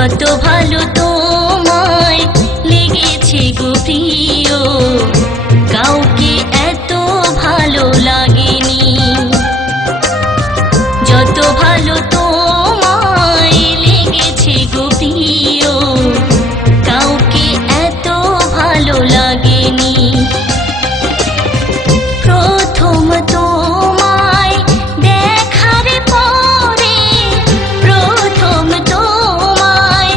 যত ভালো তোমায় লেগেছে গো প্রিয়, কাউকে এত ভালো লাগেনি। যত ভালো তোমায় লেগেছে গো প্রিয়, কাউকে এত ভালো লাগেনি। প্রথম তোমায় দেখার পরে, প্রথম তোমায়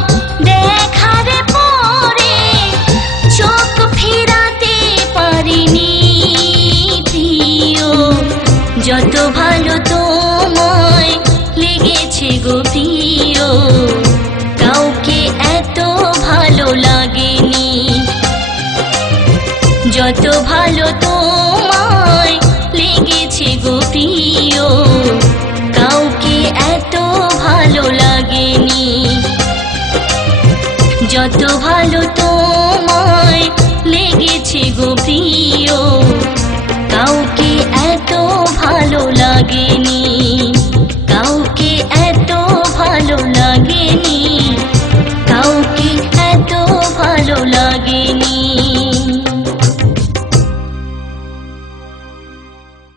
দেখার পরে চোখ ফেরাতে পারিনি প্রিয়। যত ভালো তোমায় লেগেছে গো প্রিয়, কাউকে এত ভালো লাগেনি। যত ভালো তোমায় লেগেছে গো প্রিয়, কাউকে এত ভালো লাগেনি। যত ভালো তোমায় লেগেছে গো প্রিয়, কাউকে এত ভালো লাগেনি। কাউকে এত ভালো লাগেনি, কাউকে এত ভালো লাগেনি।